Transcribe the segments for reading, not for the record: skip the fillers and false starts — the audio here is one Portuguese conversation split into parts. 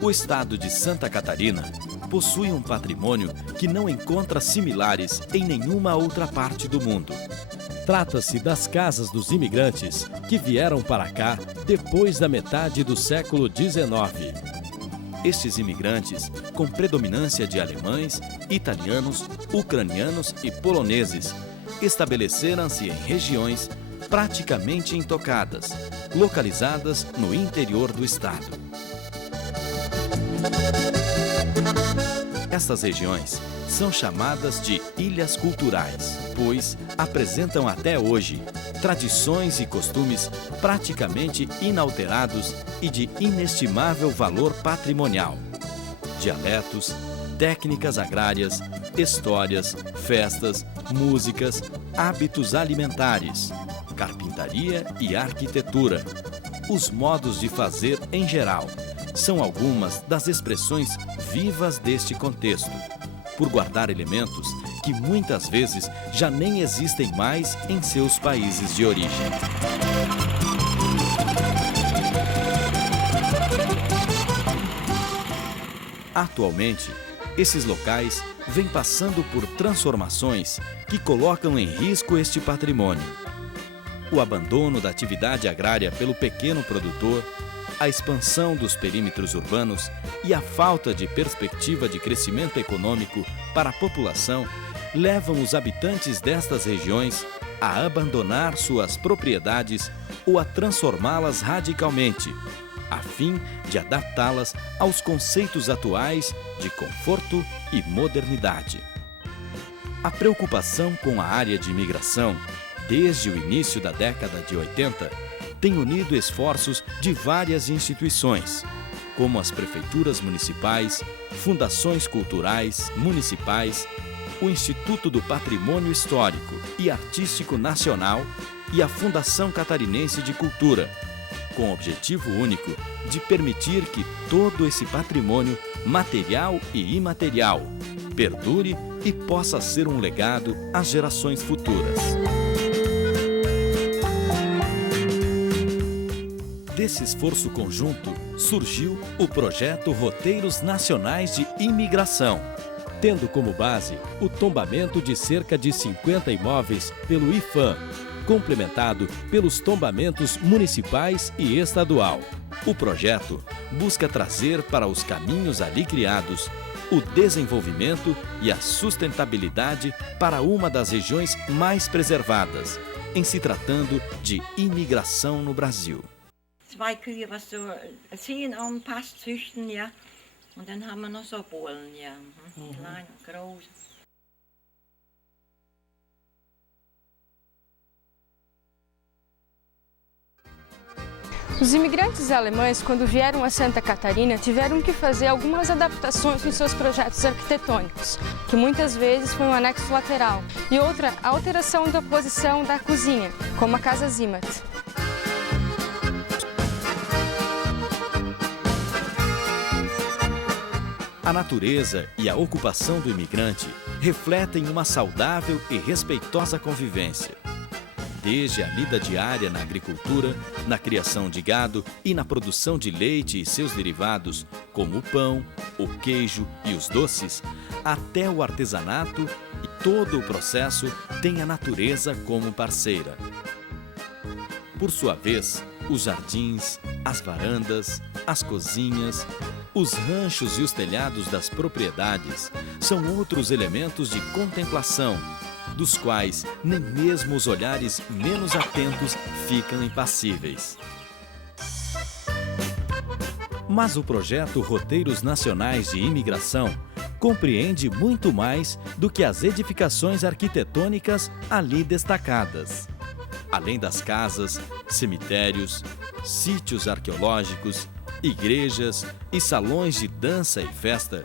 O estado de Santa Catarina possui um patrimônio que não encontra similares em nenhuma outra parte do mundo. Trata-se das casas dos imigrantes que vieram para cá depois da metade do século XIX. Estes imigrantes, com predominância de alemães, italianos, ucranianos e poloneses, estabeleceram-se em regiões praticamente intocadas, localizadas no interior do estado. Estas regiões são chamadas de ilhas culturais, pois apresentam até hoje tradições e costumes praticamente inalterados e de inestimável valor patrimonial. Dialetos, técnicas agrárias, histórias, festas, músicas, hábitos alimentares, carpintaria e arquitetura. Os modos de fazer em geral são algumas das expressões vivas deste contexto, por guardar elementos que muitas vezes já nem existem mais em seus países de origem. Atualmente, esses locais vêm passando por transformações que colocam em risco este patrimônio. O abandono da atividade agrária pelo pequeno produtor, a expansão dos perímetros urbanos e a falta de perspectiva de crescimento econômico para a população levam os habitantes destas regiões a abandonar suas propriedades ou a transformá-las radicalmente, a fim de adaptá-las aos conceitos atuais de conforto e modernidade. A preocupação com a área de imigração, desde o início da década de 80, tem unido esforços de várias instituições, como as prefeituras municipais, fundações culturais municipais, o Instituto do Patrimônio Histórico e Artístico Nacional e a Fundação Catarinense de Cultura, com o objetivo único de permitir que todo esse patrimônio, material e imaterial, perdure e possa ser um legado às gerações futuras. Desse esforço conjunto, surgiu o projeto Roteiros Nacionais de Imigração, tendo como base o tombamento de cerca de 50 imóveis pelo IPHAN, complementado pelos tombamentos municipais e estadual. O projeto busca trazer para os caminhos ali criados o desenvolvimento e a sustentabilidade para uma das regiões mais preservadas, em se tratando de imigração no Brasil. Zwei Kühe, was so 10 auf den Pass züchten, ja. Und dann haben wir noch so Bullen, ja. Klein und groß. Os imigrantes alemães, quando vieram a Santa Catarina, tiveram que fazer algumas adaptações nos seus projetos arquitetônicos, que muitas vezes foi um anexo lateral, e outra, a alteração da posição da cozinha, como a Casa Zimmert. A natureza e a ocupação do imigrante refletem uma saudável e respeitosa convivência. Desde a lida diária na agricultura, na criação de gado e na produção de leite e seus derivados, como o pão, o queijo e os doces, até o artesanato, e todo o processo tem a natureza como parceira. Por sua vez, os jardins, as varandas, as cozinhas, os ranchos e os telhados das propriedades são outros elementos de contemplação, dos quais nem mesmo os olhares menos atentos ficam impassíveis. Mas o projeto Roteiros Nacionais de Imigração compreende muito mais do que as edificações arquitetônicas ali destacadas. Além das casas, cemitérios, sítios arqueológicos, igrejas e salões de dança e festa,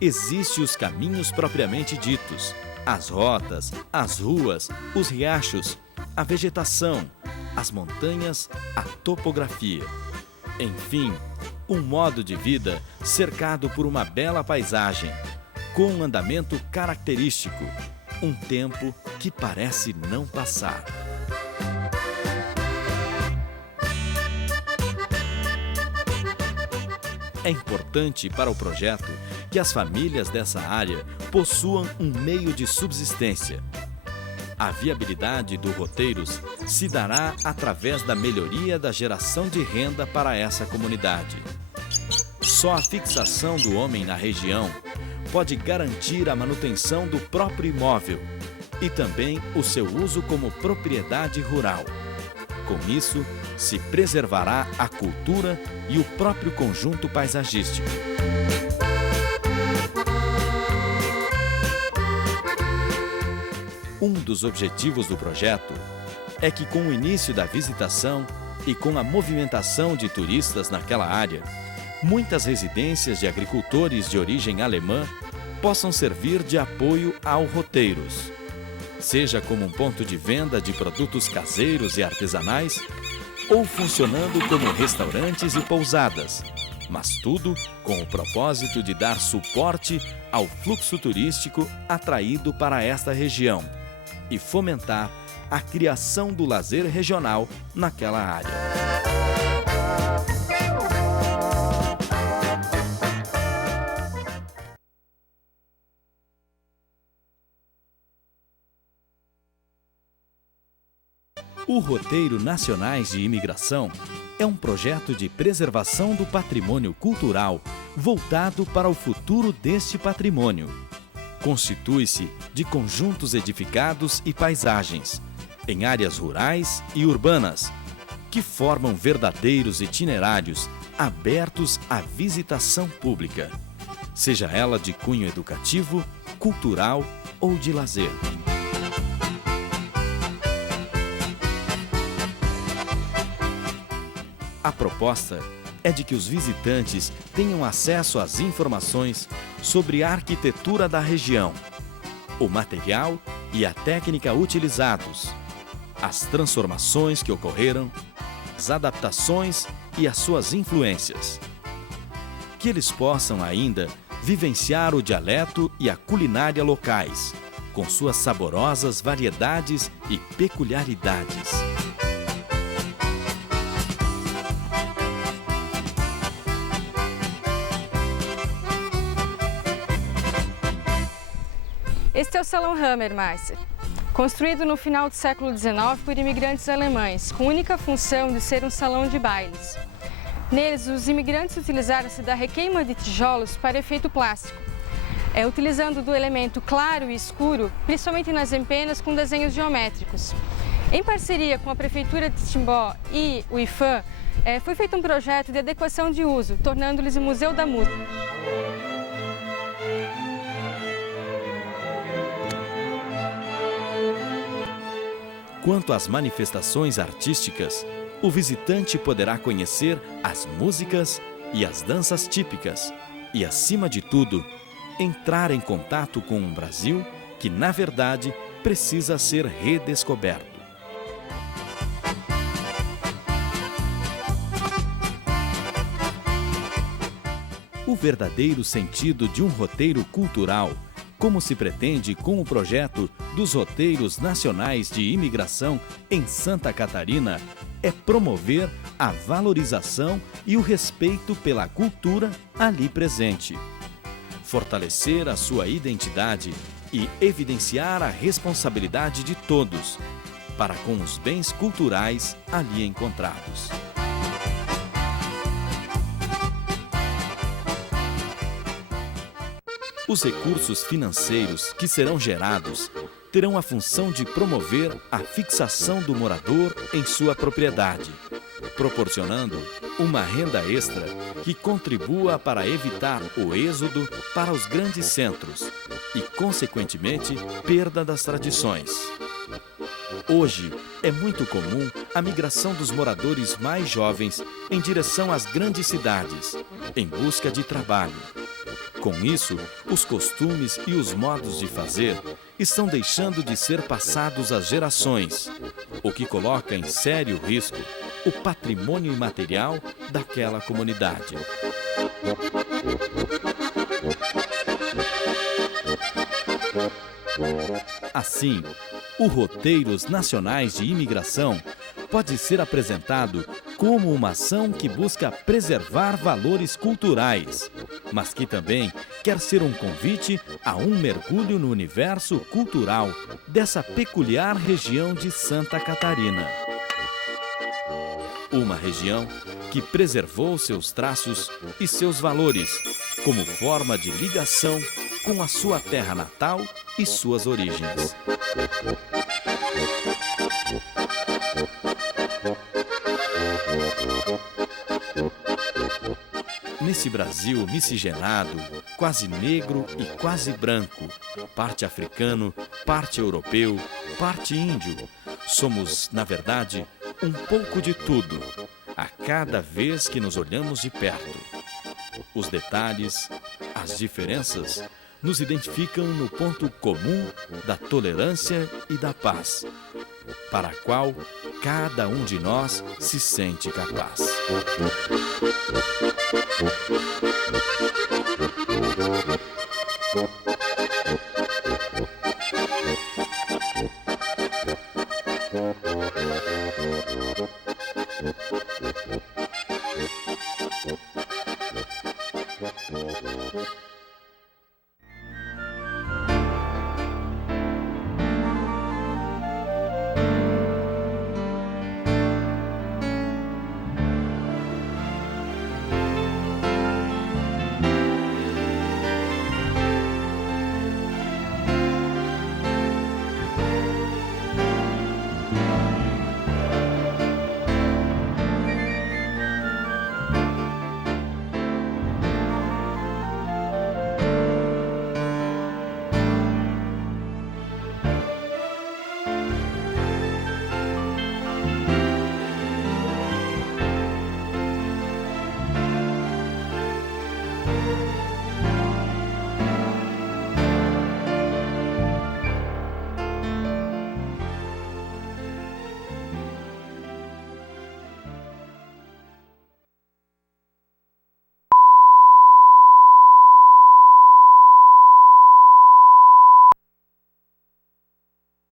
existem os caminhos propriamente ditos, as rotas, as ruas, os riachos, a vegetação, as montanhas, a topografia. Enfim, um modo de vida cercado por uma bela paisagem, com um andamento característico, Um tempo que parece não passar. É importante para o projeto que as famílias dessa área possuam um meio de subsistência. A viabilidade do Roteiros se dará através da melhoria da geração de renda para essa comunidade. Só a fixação do homem na região pode garantir a manutenção do próprio imóvel e também o seu uso como propriedade rural. Com isso, se preservará a cultura e o próprio conjunto paisagístico. Um dos objetivos do projeto é que, com o início da visitação e com a movimentação de turistas naquela área, muitas residências de agricultores de origem alemã possam servir de apoio ao Roteiros, seja como um ponto de venda de produtos caseiros e artesanais, ou funcionando como restaurantes e pousadas, mas tudo com o propósito de dar suporte ao fluxo turístico atraído para esta região e fomentar a criação do lazer regional naquela área. O Roteiro Nacionais de Imigração é um projeto de preservação do patrimônio cultural voltado para o futuro deste patrimônio. Constitui-se de conjuntos edificados e paisagens, em áreas rurais e urbanas, que formam verdadeiros itinerários abertos à visitação pública, seja ela de cunho educativo, cultural ou de lazer. A proposta é de que os visitantes tenham acesso às informações sobre a arquitetura da região, o material e a técnica utilizados, as transformações que ocorreram, as adaptações e as suas influências. Que eles possam ainda vivenciar o dialeto e a culinária locais, com suas saborosas variedades e peculiaridades. Este é o Salão Hammermeister, construído no final do século XIX por imigrantes alemães, com única função de ser um salão de bailes. Neles, os imigrantes utilizaram-se da requeima de tijolos para efeito plástico, utilizando do elemento claro e escuro, principalmente nas empenas com desenhos geométricos. Em parceria com a Prefeitura de Timbó e o IFAM, foi feito um projeto de adequação de uso, tornando-lhes o Museu da Música. Quanto às manifestações artísticas, o visitante poderá conhecer as músicas e as danças típicas e, acima de tudo, entrar em contato com um Brasil que, na verdade, precisa ser redescoberto. O verdadeiro sentido de um roteiro cultural, como se pretende com o projeto dos Roteiros Nacionais de Imigração em Santa Catarina, é promover a valorização e o respeito pela cultura ali presente, fortalecer a sua identidade e evidenciar a responsabilidade de todos para com os bens culturais ali encontrados. Os recursos financeiros que serão gerados terão a função de promover a fixação do morador em sua propriedade, proporcionando uma renda extra que contribua para evitar o êxodo para os grandes centros e, consequentemente, perda das tradições. Hoje, é muito comum a migração dos moradores mais jovens em direção às grandes cidades, em busca de trabalho. Com isso, os costumes e os modos de fazer estão deixando de ser passados às gerações, o que coloca em sério risco o patrimônio imaterial daquela comunidade. Assim, o Roteiros Nacionais de Imigração pode ser apresentado como uma ação que busca preservar valores culturais, mas que também quer ser um convite a um mergulho no universo cultural dessa peculiar região de Santa Catarina. Uma região que preservou seus traços e seus valores como forma de ligação com a sua terra natal e suas origens. Nesse Brasil miscigenado, quase negro e quase branco, parte africano, parte europeu, parte índio, somos, na verdade, um pouco de tudo, a cada vez que nos olhamos de perto. Os detalhes, as diferenças, nos identificam no ponto comum da tolerância e da paz, para a qual cada um de nós se sente capaz.